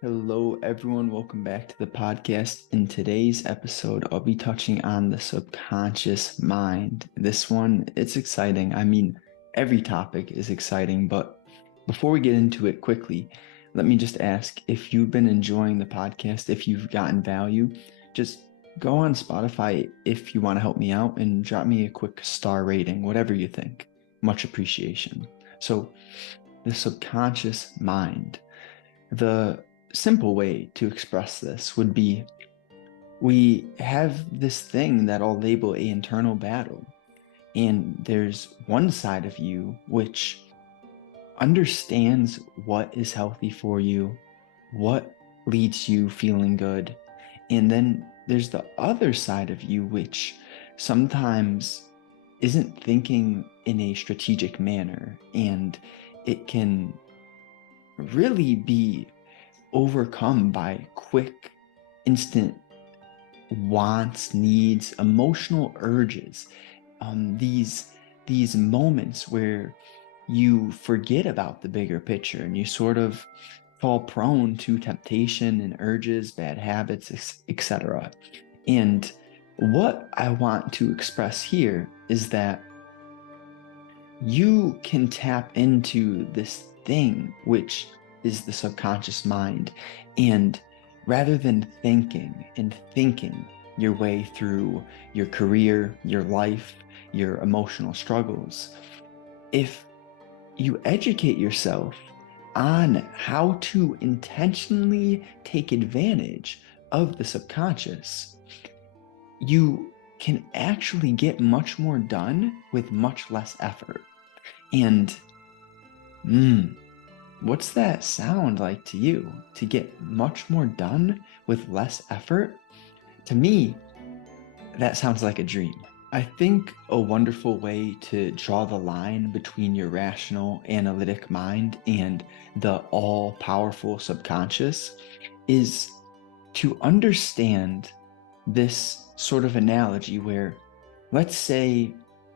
Hello, everyone. Welcome back to the podcast. In today's episode, I'll be touching on the subconscious mind. This one, it's exciting. Every topic is exciting, but before we get into it quickly, let me just ask if you've been enjoying the podcast, if you've gotten value, just go on Spotify if you want to help me out and drop me a quick star rating, whatever you think. Much appreciation. So, the subconscious mind. The simple way to express this would be we have this thing that I'll label a internal battle. And there's one side of you which understands what is healthy for you, what leads you feeling good. And then there's the other side of you which sometimes isn't thinking in a strategic manner, and it can really be overcome by quick, instant wants, needs, emotional urges. These moments where you forget about the bigger picture and you sort of fall prone to temptation and urges, bad habits, etc. And what I want to express here is that you can tap into this thing which is the subconscious mind. And rather than thinking your way through your career, your life, your emotional struggles, if you educate yourself on how to intentionally take advantage of the subconscious, you can actually get much more done with much less effort. And what's that sound like to you? To get much more done with less effort? To me, that sounds like a dream. I think a wonderful way to draw the line between your rational, analytic mind and the all-powerful subconscious is to understand this sort of analogy where, let's say,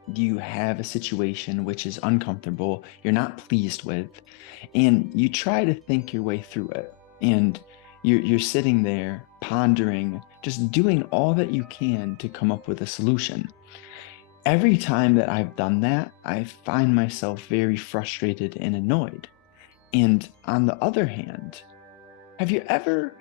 you have a situation which is uncomfortable, you're not pleased with, and you try to think your way through it. And you're sitting there pondering, just doing all that you can to come up with a solution. Every time that I've done that, I find myself very frustrated and annoyed. And on the other hand, have you ever,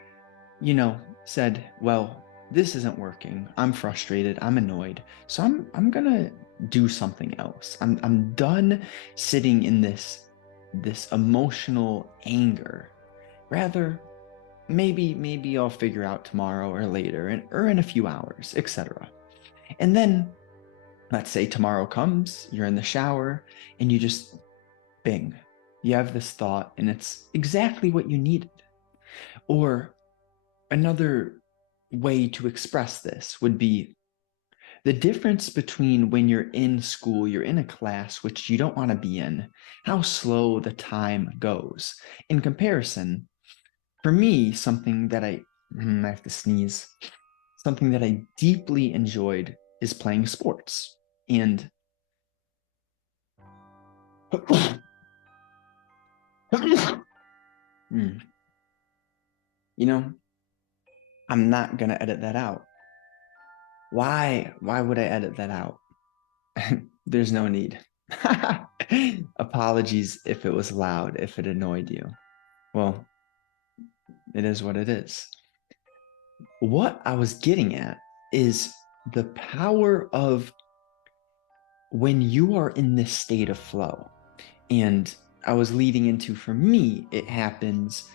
said, well, this isn't working. I'm frustrated. I'm annoyed. So I'm gonna do something else. I'm done sitting in this emotional anger. Rather, maybe I'll figure out tomorrow or later or in a few hours, etc. And then let's say tomorrow comes, you're in the shower, and you just bing. You have this thought, and it's exactly what you needed. Or another way to express this would be the difference between when you're in school, you're in a class which you don't want to be in, how slow the time goes. In comparison, for me, something that I have to sneeze, something that I deeply enjoyed is playing sports. And you know, I'm not gonna edit that out. Why? Why would I edit that out? There's no need. Apologies if it was loud, if it annoyed you. Well, it is what it is. What I was getting at is the power of when you are in this state of flow. And I was leading into, for me, it happens,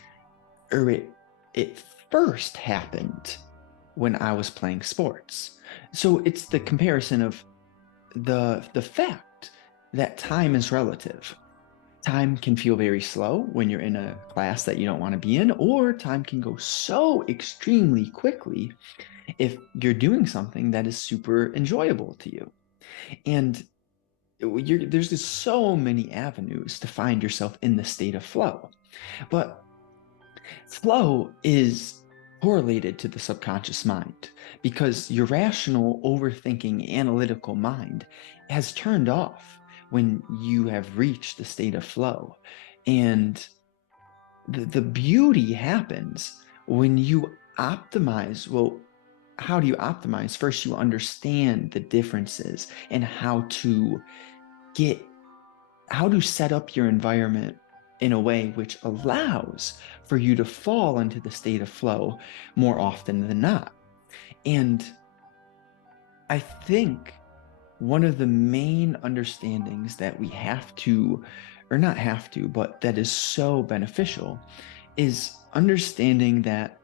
or it first happened when I was playing sports. So it's the comparison of the fact that time is relative. Time can feel very slow when you're in a class that you don't want to be in, or time can go so extremely quickly if you're doing something that is super enjoyable to you. And there's just so many avenues to find yourself in the state of flow. But flow is correlated to the subconscious mind because your rational, overthinking, analytical mind has turned off when you have reached the state of flow. And the beauty happens when you optimize. Well, how do you optimize? First, you understand the differences and how to set up your environment in a way which allows for you to fall into the state of flow more often than not. And I think one of the main understandings that we have to, or not have to, but that is so beneficial, is understanding that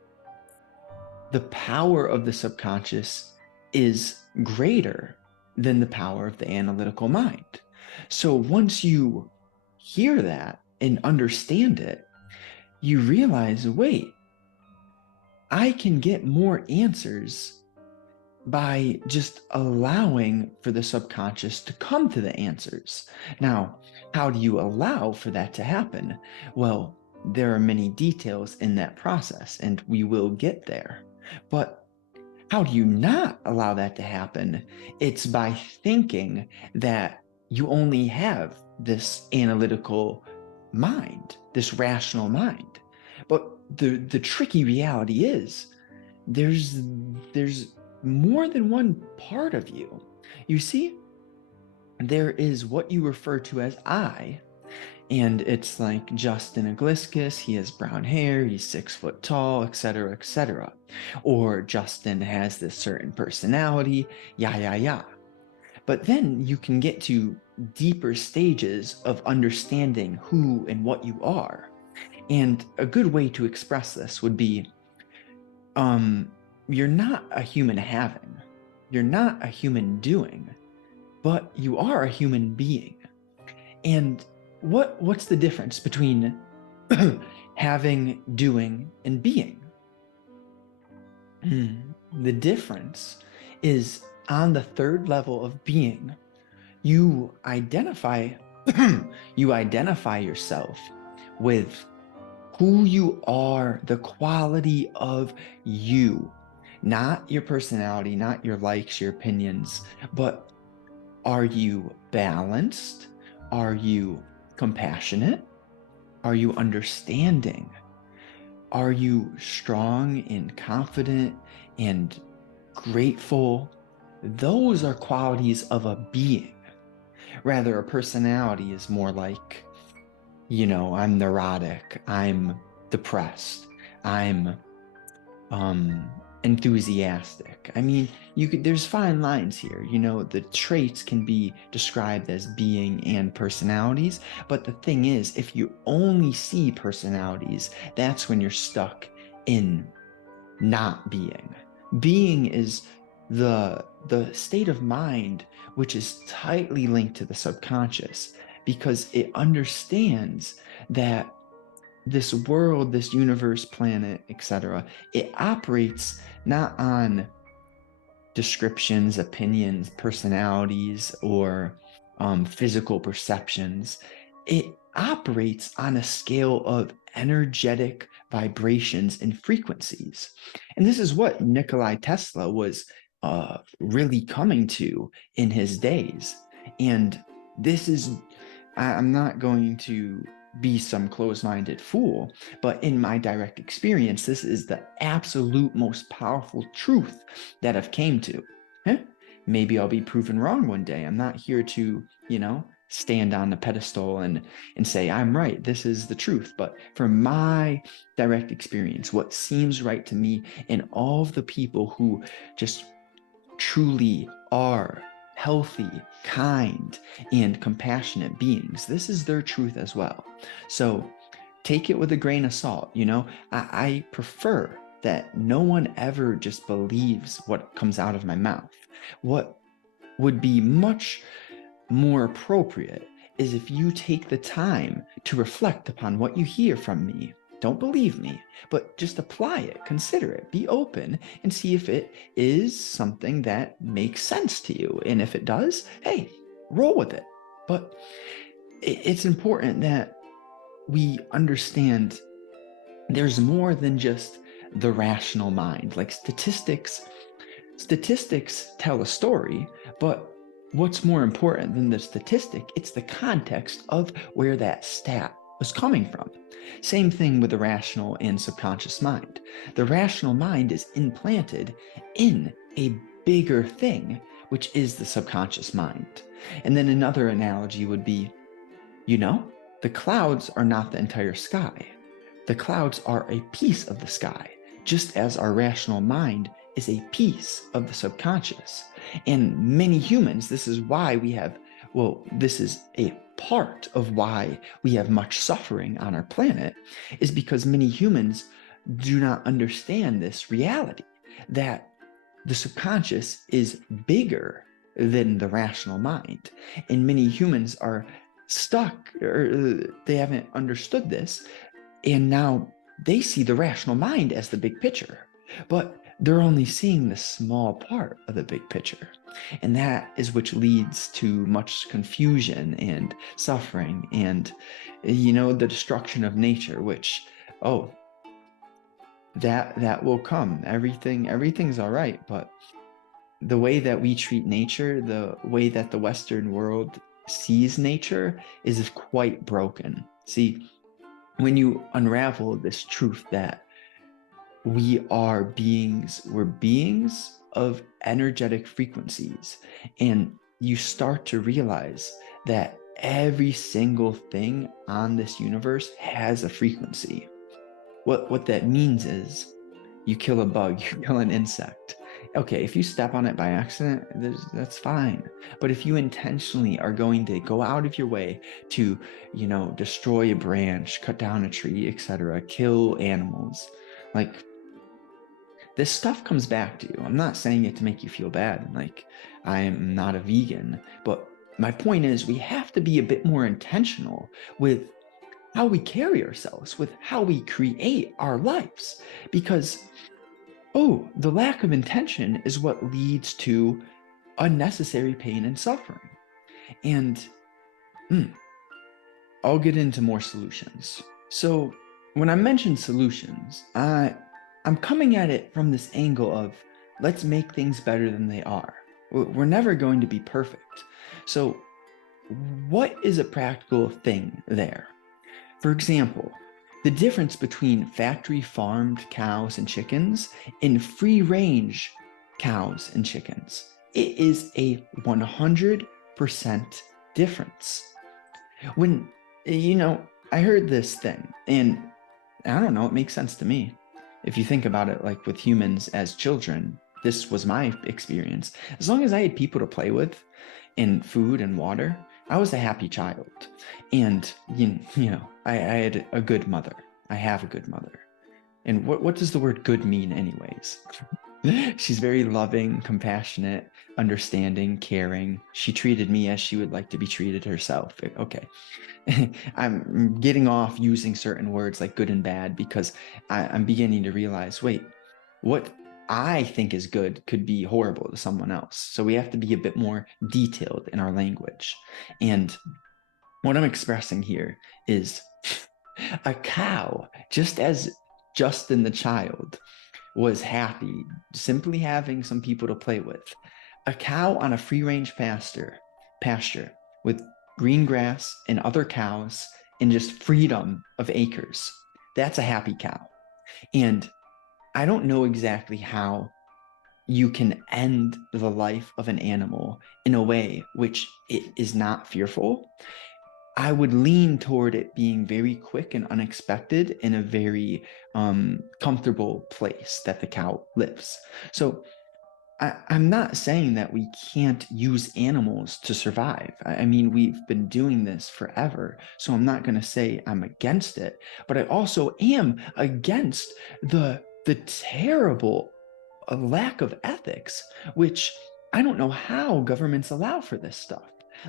the power of the subconscious is greater than the power of the analytical mind. So once you hear that and understand it, you realize, wait, I can get more answers by just allowing for the subconscious to come to the answers. Now, how do you allow for that to happen? Well, there are many details in that process, and we will get there. But how do you not allow that to happen? It's by thinking that you only have this analytical mind, this rational mind. But the tricky reality is there's more than one part of you. You see, there is what you refer to as I, and it's like Justin Egliskis, he has brown hair, he's 6 foot tall, etc., etc. Or Justin has this certain personality, yeah. But then you can get to deeper stages of understanding who and what you are. And a good way to express this would be, you're not a human having, you're not a human doing, but you are a human being. And what's the difference between having, doing, and being? The difference is on the third level of being. You identify yourself with who you are, the quality of you, not your personality, not your likes, your opinions, but are you balanced? Are you compassionate? Are you understanding? Are you strong and confident and grateful? Those are qualities of a being. Rather, a personality is more like, I'm neurotic, I'm depressed, I'm enthusiastic. I mean, there's fine lines here. The traits can be described as being and personalities, but the thing is, if you only see personalities, that's when you're stuck in not being. Being is the state of mind which is tightly linked to the subconscious, because it understands that this world, this universe, planet, etc., it operates not on descriptions, opinions, personalities, or physical perceptions. It operates on a scale of energetic vibrations and frequencies. And this is what Nikola Tesla was really coming to in his days. And this is, I'm not going to be some closed-minded fool, but in my direct experience, this is the absolute most powerful truth that I've came to. Maybe I'll be proven wrong one day. I'm not here to, stand on the pedestal and say, I'm right, this is the truth. But from my direct experience, what seems right to me, and all of the people who just truly are healthy, kind, and compassionate beings, this is their truth as well. So take it with a grain of salt. I prefer that no one ever just believes what comes out of my mouth. What would be much more appropriate is if you take the time to reflect upon what you hear from me. Don't believe me, but just apply it, consider it, be open, and see if it is something that makes sense to you. And if it does, hey, roll with it. But it's important that we understand there's more than just the rational mind. Like statistics tell a story, but what's more important than the statistic? It's the context of where that stat was coming from. Same thing with the rational and subconscious mind. The rational mind is implanted in a bigger thing, which is the subconscious mind. And then another analogy would be, the clouds are not the entire sky. The clouds are a piece of the sky, just as our rational mind is a piece of the subconscious. And many humans, this is why we have, this is a part of why we have much suffering on our planet, is because many humans do not understand this reality, that the subconscious is bigger than the rational mind. And many humans are stuck, or they haven't understood this, and now they see the rational mind as the big picture, but they're only seeing the small part of the big picture. And that is which leads to much confusion and suffering and, the destruction of nature, which, that will come. Everything's all right, but the way that we treat nature, the way that the Western world sees nature is quite broken. See, when you unravel this truth that we're beings of energetic frequencies, and you start to realize that every single thing on this universe has a frequency. What that means is, you kill a bug, you kill an insect. Okay, if you step on it by accident, that's fine. But if you intentionally are going to go out of your way to, destroy a branch, cut down a tree, etc., kill animals, like, this stuff comes back to you. I'm not saying it to make you feel bad. Like, I am not a vegan, but my point is, we have to be a bit more intentional with how we carry ourselves, with how we create our lives, because the lack of intention is what leads to unnecessary pain and suffering. And I'll get into more solutions. So when I mention solutions, I'm coming at it from this angle of, let's make things better than they are. We're never going to be perfect. So what is a practical thing there? For example, the difference between factory farmed cows and chickens and free range cows and chickens, it is a 100% difference. When, I heard this thing, and I don't know, it makes sense to me. If you think about it, like with humans as children, this was my experience. As long as I had people to play with and food and water, I was a happy child. And, I had a good mother. I have a good mother. And what does the word good mean anyways? She's very loving, compassionate, understanding, caring. She treated me as she would like to be treated herself. Okay. I'm getting off using certain words like good and bad because I'm beginning to realize, wait, what I think is good could be horrible to someone else. So we have to be a bit more detailed in our language. And what I'm expressing here is a cow, just as Justin the child was happy simply having some people to play with. A cow on a free-range pasture with green grass and other cows and just freedom of acres. That's a happy cow. And I don't know exactly how you can end the life of an animal in a way which it is not fearful. I would lean toward it being very quick and unexpected in a very comfortable place that the cow lives. So I'm not saying that we can't use animals to survive. I mean, we've been doing this forever. So I'm not going to say I'm against it, but I also am against the terrible lack of ethics, which I don't know how governments allow for this stuff.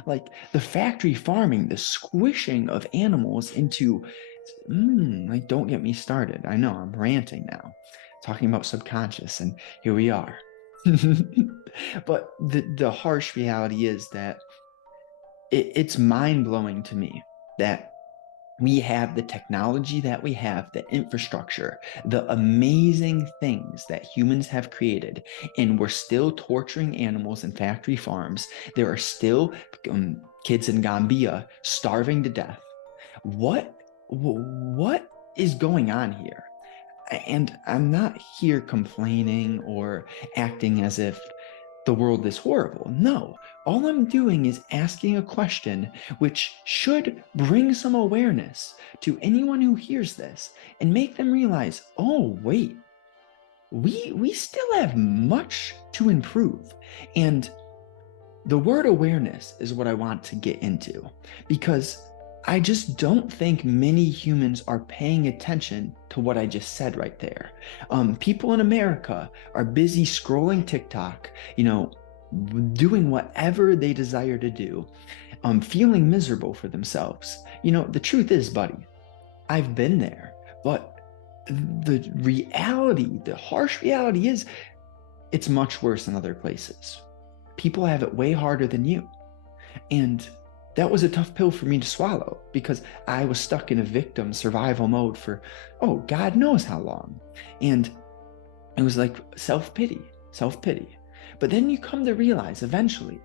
Like the factory farming, the squishing of animals into, like, don't get me started. I know I'm ranting now, talking about subconscious, and here we are. But the harsh reality is that it's mind-blowing to me that we have the technology that we have, the infrastructure, the amazing things that humans have created, and we're still torturing animals in factory farms. There are still kids in Gambia starving to death. What what is going on here? And I'm not here complaining or acting as if the world is horrible. No, all I'm doing is asking a question which should bring some awareness to anyone who hears this and make them realize, oh, wait, we still have much to improve. And the word awareness is what I want to get into, because I just don't think many humans are paying attention to what I just said right there. People in America are busy scrolling TikTok, doing whatever they desire to do, feeling miserable for themselves. The truth is, buddy, I've been there, but the reality, the harsh reality is it's much worse in other places. People have it way harder than you. And that was a tough pill for me to swallow, because I was stuck in a victim survival mode for, oh, God knows how long. And it was like self-pity. But then you come to realize eventually,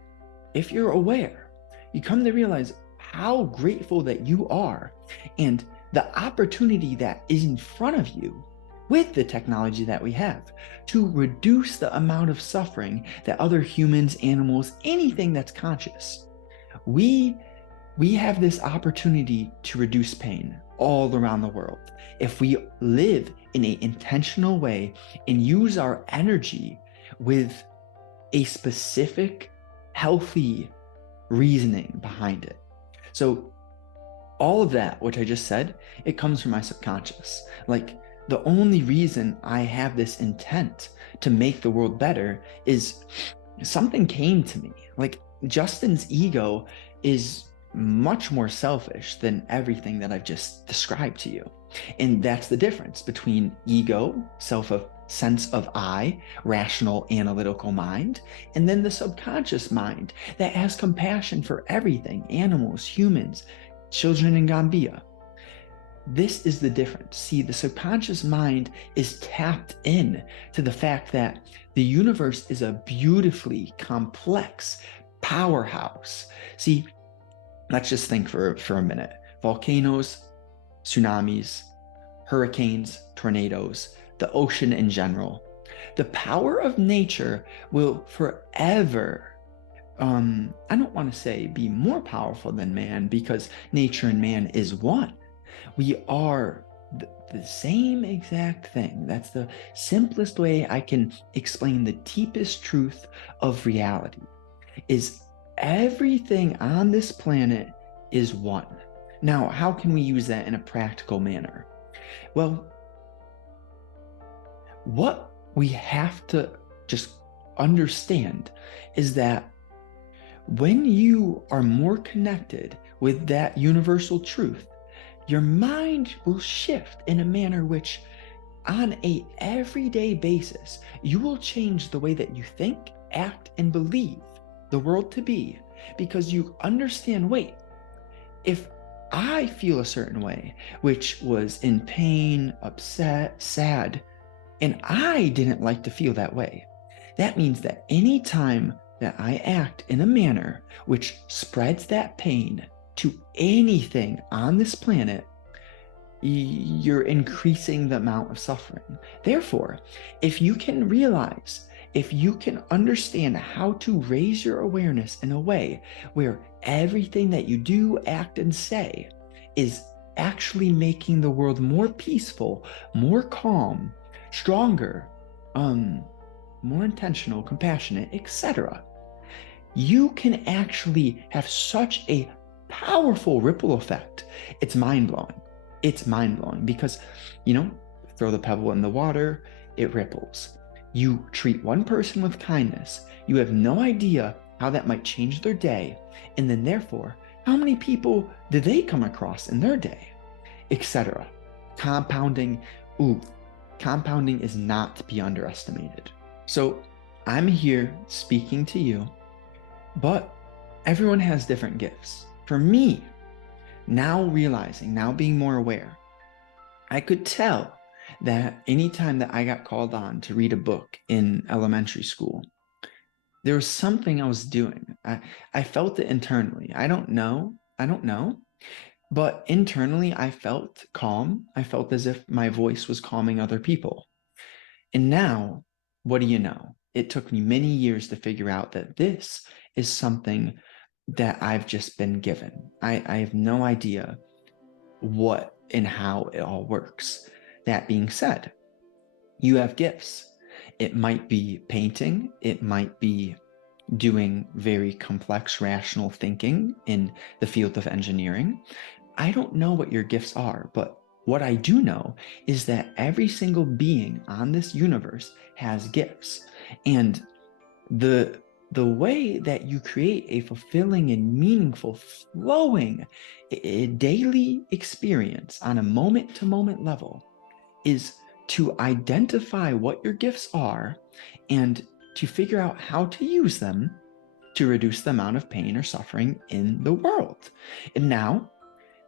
if you're aware, you come to realize how grateful that you are and the opportunity that is in front of you with the technology that we have to reduce the amount of suffering that other humans, animals, anything that's conscious. We have this opportunity to reduce pain all around the world if we live in an intentional way and use our energy with a specific, healthy reasoning behind it. So all of that, which I just said, it comes from my subconscious. Like, the only reason I have this intent to make the world better is something came to me. Like, Justin's ego is much more selfish than everything that I've just described to you. And that's the difference between ego, sense of I, rational, analytical mind, and then the subconscious mind that has compassion for everything, animals, humans, children in Gambia. This is the difference. See, the subconscious mind is tapped in to the fact that the universe is a beautifully complex powerhouse. See, let's just think for a minute. Volcanoes, tsunamis, hurricanes, tornadoes, the ocean in general. The power of nature will forever, I don't want to say be more powerful than man, because nature and man is one. We are the same exact thing. That's the simplest way I can explain the deepest truth of reality, is everything on this planet is one. Now, how can we use that in a practical manner? Well, what we have to just understand is that when you are more connected with that universal truth, your mind will shift in a manner which, on an everyday basis, you will change the way that you think, act, and believe the world to be, because you understand, wait, if I feel a certain way, which was in pain, upset, sad, and I didn't like to feel that way, that means that any time that I act in a manner which spreads that pain to anything on this planet, you're increasing the amount of suffering. Therefore, if you can realize, if you can understand how to raise your awareness in a way where everything that you do, act, and say is actually making the world more peaceful, more calm, stronger, more intentional, compassionate, etc., you can actually have such a powerful ripple effect. It's mind-blowing. It's mind-blowing because, throw the pebble in the water, it ripples. You treat one person with kindness, you have no idea how that might change their day, and then therefore, how many people do they come across in their day, etc. Compounding is not to be underestimated. So I'm here speaking to you, but everyone has different gifts. For me, now realizing, now being more aware, I could tell that anytime that I got called on to read a book in elementary school, there was something I was doing. I felt it internally. I don't know, But internally, I felt calm. I felt as if my voice was calming other people. And now, what do you know? It took me many years to figure out that this is something that I've just been given. I have no idea what and how it all works. That being said, you have gifts. It might be painting, it might be doing very complex rational thinking in the field of engineering. I don't know what your gifts are, but what I do know is that every single being on this universe has gifts. And the way that you create a fulfilling and meaningful, flowing daily experience on a moment to moment level is to identify what your gifts are and to figure out how to use them to reduce the amount of pain or suffering in the world. And now,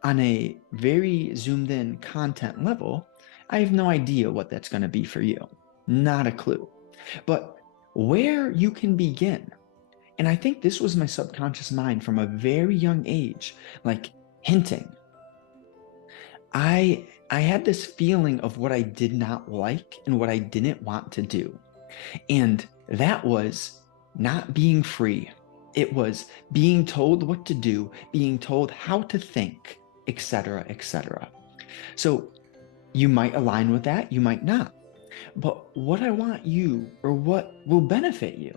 on a very zoomed in content level, I have no idea what that's going to be for you. Not a clue. But where you can begin, and I think this was my subconscious mind from a very young age, like hinting. I had this feeling of what I did not like and what I didn't want to do. And that was not being free. It was being told what to do, being told how to think, etc., etc. So you might align with that, you might not. But what I want you, or what will benefit you,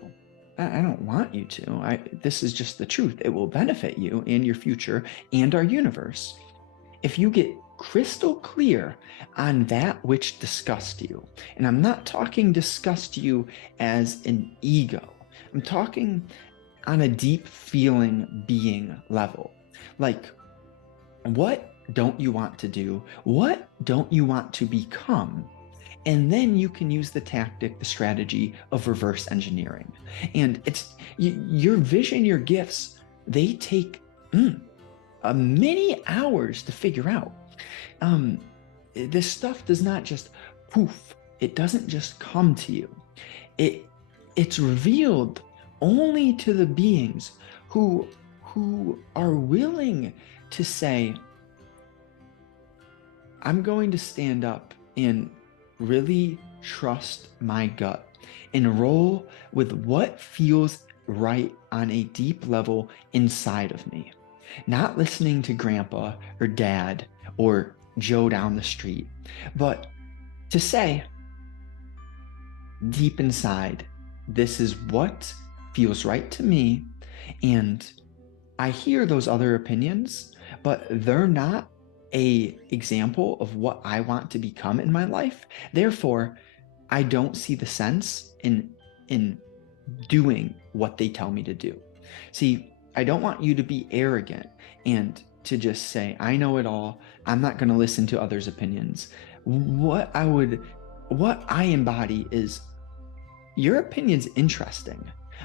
I don't want you to. This is just the truth. It will benefit you and your future and our universe if you get crystal clear on that which disgusts you. And I'm not talking disgust you as an ego. I'm talking on a deep feeling being level. Like, what don't you want to do? What don't you want to become? And then you can use the tactic, the strategy of reverse engineering. And it's your vision, your gifts, they take many hours to figure out. This stuff does not just poof. It doesn't just come to you. It's revealed only to the beings who are willing to say, I'm going to stand up and really trust my gut and roll with what feels right on a deep level inside of me. Not listening to grandpa or dad or Joe down the street, but to say deep inside, this is what feels right to me. And I hear those other opinions, but they're not an example of what I want to become in my life. Therefore, I don't see the sense in doing what they tell me to do. See, I don't want you to be arrogant and to just say, I know it all. I'm not going to listen to others' opinions. What I embody is your opinion's interesting,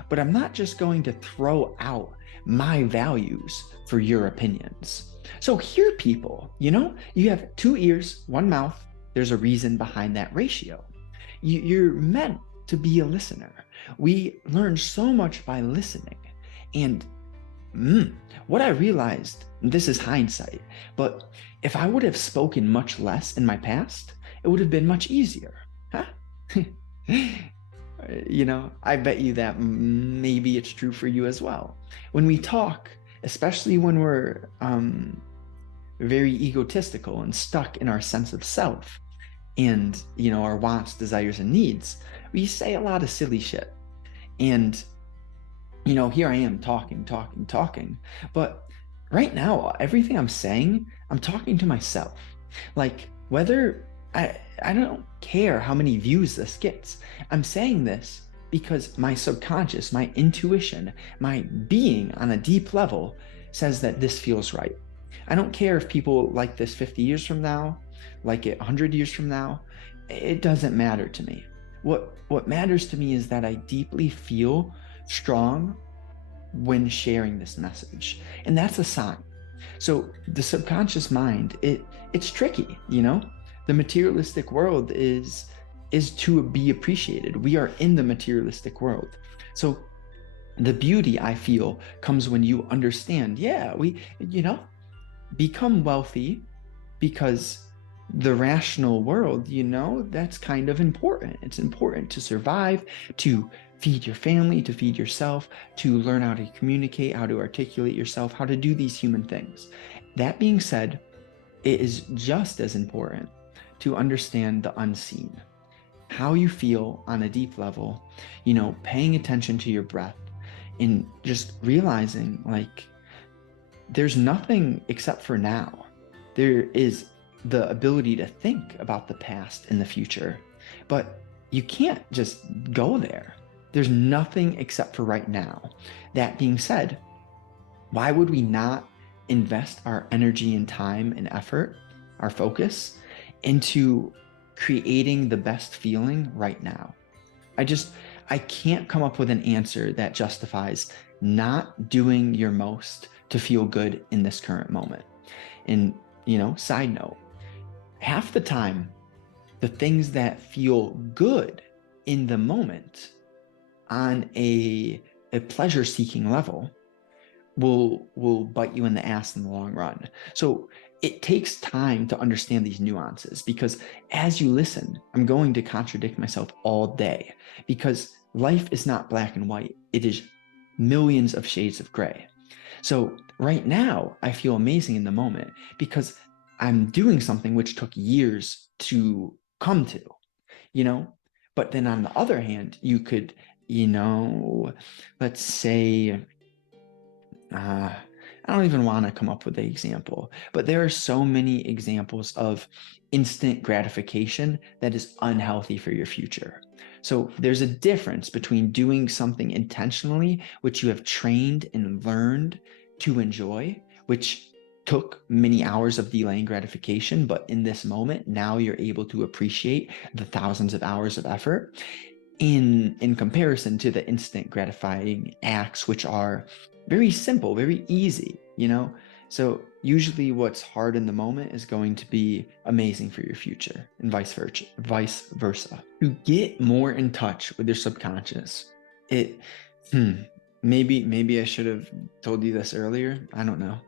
but I'm not just going to throw out my values for your opinions. So hear people, you have 2 ears, 1 mouth. There's a reason behind that ratio. You're meant to be a listener. We learn so much by listening. And what I realized, this is hindsight, but if I would have spoken much less in my past, it would have been much easier. Huh? I bet you that maybe it's true for you as well. When we talk, especially when we're very egotistical and stuck in our sense of self and, our wants, desires, and needs, we say a lot of silly shit. And, here I am talking. But right now, everything I'm saying, I'm talking to myself. Like, whether I don't care how many views this gets. I'm saying this because my subconscious, my intuition, my being on a deep level says that this feels right. I don't care if people like this 50 years from now, like it 100 years from now. It doesn't matter to me. What matters to me is that I deeply feel strong when sharing this message. And that's a sign. So the subconscious mind, it's tricky, The materialistic world is to be appreciated. We are in the materialistic world. So the beauty, I feel, comes when you understand, become wealthy because the rational world, that's kind of important. It's important to survive, to feed your family, to feed yourself, to learn how to communicate, how to articulate yourself, how to do these human things. That being said, it is just as important to understand the unseen, how you feel on a deep level, paying attention to your breath and just realizing like there's nothing except for now. There is the ability to think about the past and the future, but you can't just go there. There's nothing except for right now. That being said, why would we not invest our energy and time and effort, our focus, into creating the best feeling right now? I can't come up with an answer that justifies not doing your most to feel good in this current moment. And, side note, half the time, the things that feel good in the moment on a pleasure-seeking level will bite you in the ass in the long run. So it takes time to understand these nuances, because as you listen, I'm going to contradict myself all day, because life is not black and white. It is millions of shades of gray. So right now, I feel amazing in the moment because I'm doing something which took years to come to, But then on the other hand, you could, let's say, I don't even want to come up with an example, but there are so many examples of instant gratification that is unhealthy for your future. So there's a difference between doing something intentionally, which you have trained and learned to enjoy, which took many hours of delaying gratification, but in this moment, now you're able to appreciate the thousands of hours of effort in comparison to the instant gratifying acts, which are very simple, very easy, So usually what's hard in the moment is going to be amazing for your future, and vice versa. To get more in touch with your subconscious, maybe I should have told you this earlier. I don't know.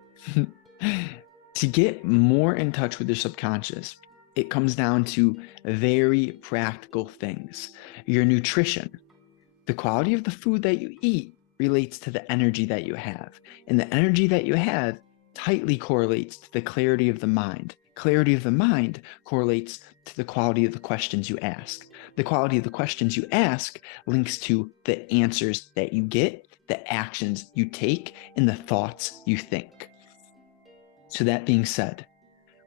To get more in touch with your subconscious, it comes down to very practical things. Your nutrition, the quality of the food that you eat relates to the energy that you have. And the energy that you have tightly correlates to the clarity of the mind. Clarity of the mind correlates to the quality of the questions you ask. The quality of the questions you ask links to the answers that you get, the actions you take, and the thoughts you think. So that being said,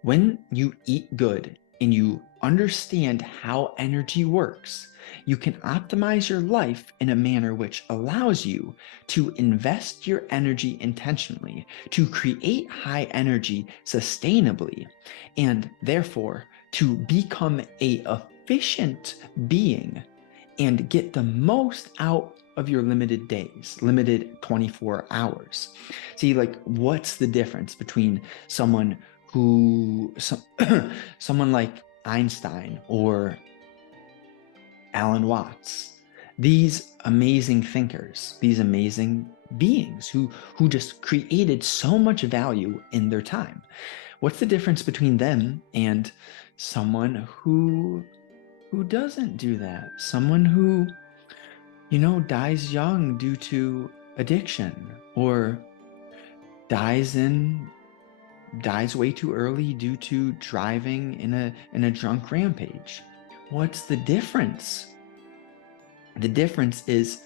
when you eat good and you understand how energy works, you can optimize your life in a manner which allows you to invest your energy intentionally, to create high energy sustainably, and therefore to become an efficient being and get the most out of your limited days, limited 24 hours. See, what's the difference between someone like Einstein or Alan Watts, these amazing thinkers, these amazing beings who just created so much value in their time? What's the difference between them and someone who doesn't do that? Someone who, dies young due to addiction, or dies way too early due to driving in a drunk rampage. What's the difference? The difference is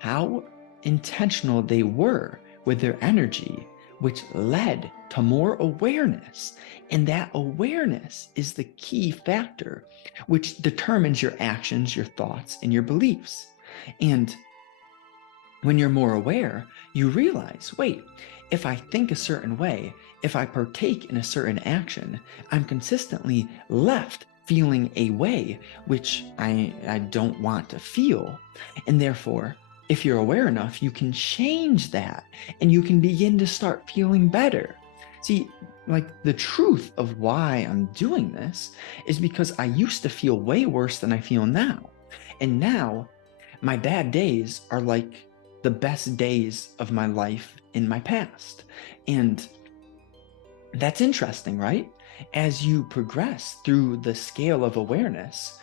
how intentional they were with their energy, which led to more awareness. And that awareness is the key factor, which determines your actions, your thoughts, and your beliefs. And when you're more aware, you realize, wait, if I think a certain way, if I partake in a certain action, I'm consistently left feeling a way which I don't want to feel. And therefore, if you're aware enough, you can change that and you can begin to start feeling better. See, the truth of why I'm doing this is because I used to feel way worse than I feel now. And now my bad days are like the best days of my life in my past. And That's interesting, right? As you progress through the scale of awareness,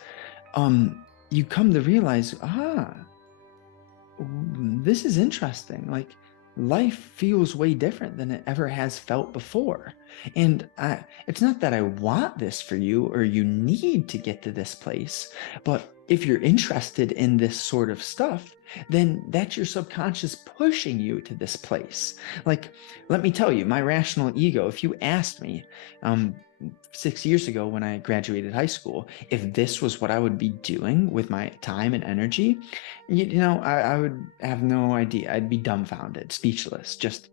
you come to realize, this is interesting. Like life feels way different than it ever has felt before. And it's not that I want this for you or you need to get to this place, but if you're interested in this sort of stuff, then that's your subconscious pushing you to this place. Like, let me tell you, my rational ego, if you asked me, 6 years ago when I graduated high school, if this was what I would be doing with my time and energy, I would have no idea. I'd be dumbfounded, speechless, just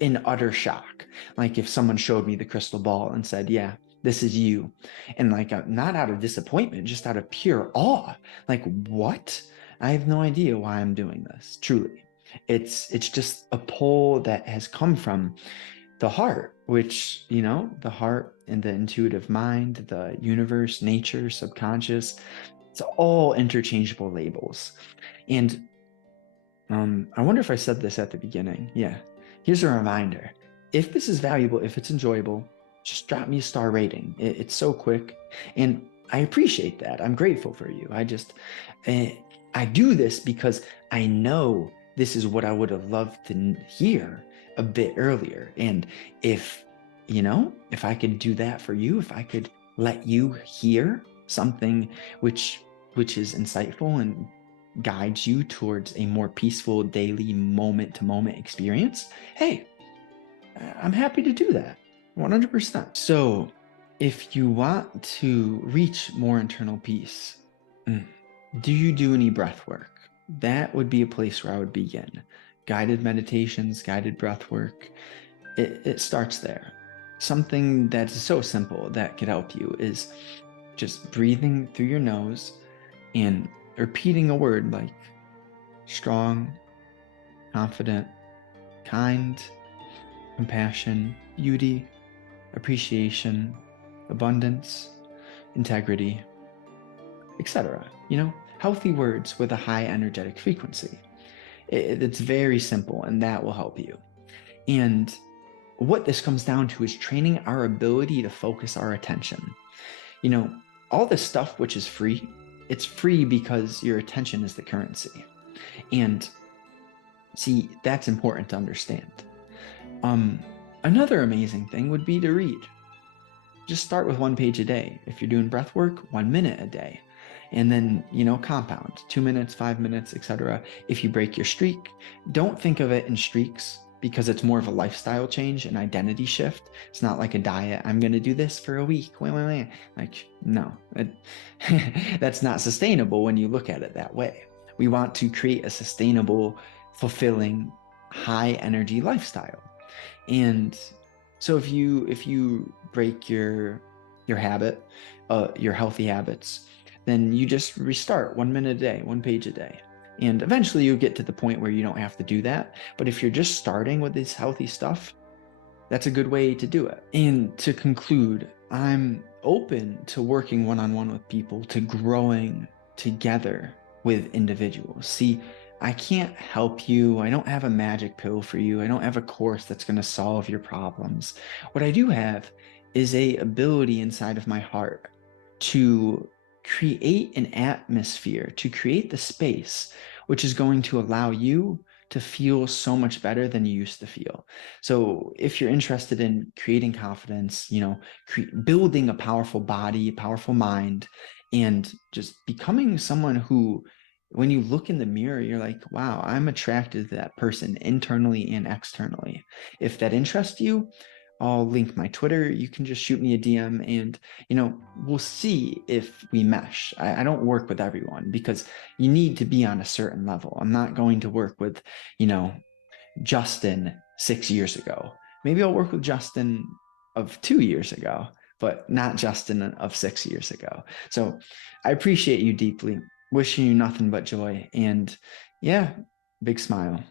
in utter shock. Like if someone showed me the crystal ball and said, yeah, this is you. And like, not out of disappointment, just out of pure awe. Like, what? I have no idea why I'm doing this, truly. It's just a pull that has come from the heart, which, the heart and the intuitive mind, the universe, nature, subconscious, it's all interchangeable labels. And I wonder if I said this at the beginning. Yeah. Here's a reminder. If this is valuable, if it's enjoyable, just drop me a star rating. It's so quick. And I appreciate that. I'm grateful for you. I do this because I know this is what I would have loved to hear a bit earlier. And if, if I could do that for you, if I could let you hear something which is insightful and guides you towards a more peaceful daily moment to moment experience, hey, I'm happy to do that 100%. So if you want to reach more internal peace, do you do any breath work? That would be a place where I would begin. Guided meditations, guided breath work. It starts there. Something that's so simple that could help you is just breathing through your nose and repeating a word like strong, confident, kind, compassion, beauty, appreciation, abundance, integrity, etc. Healthy words with a high energetic frequency. It's very simple, and that will help you. And what this comes down to is training our ability to focus our attention. All this stuff which is free, it's free because your attention is the currency. And see, that's important to understand. Another amazing thing would be to read. Just start with 1 page a day. If you're doing breath work, 1 minute a day. And then, compound 2 minutes, 5 minutes, etc. If you break your streak, don't think of it in streaks because it's more of a lifestyle change, an identity shift. It's not like a diet. I'm going to do this for a week. Like, no, that's not sustainable when you look at it that way. We want to create a sustainable, fulfilling, high energy lifestyle. And so if you break your habit, your healthy habits, then you just restart 1 minute a day, 1 page a day. And eventually you'll get to the point where you don't have to do that. But if you're just starting with this healthy stuff, that's a good way to do it. And to conclude, I'm open to working one-on-one with people, to growing together with individuals. See, I can't help you. I don't have a magic pill for you. I don't have a course that's going to solve your problems. What I do have is a ability inside of my heart to create an atmosphere, to create the space which is going to allow you to feel so much better than you used to feel. So if you're interested in creating confidence, building a powerful body, a powerful mind, and just becoming someone who, when you look in the mirror, you're like, wow, I'm attracted to that person internally and externally. If that interests you, I'll link my Twitter. You can just shoot me a DM and, we'll see if we mesh. I don't work with everyone because you need to be on a certain level. I'm not going to work with, Justin 6 years ago. Maybe I'll work with Justin of 2 years ago, but not Justin of 6 years ago. So I appreciate you deeply. Wishing you nothing but joy. And yeah, big smile.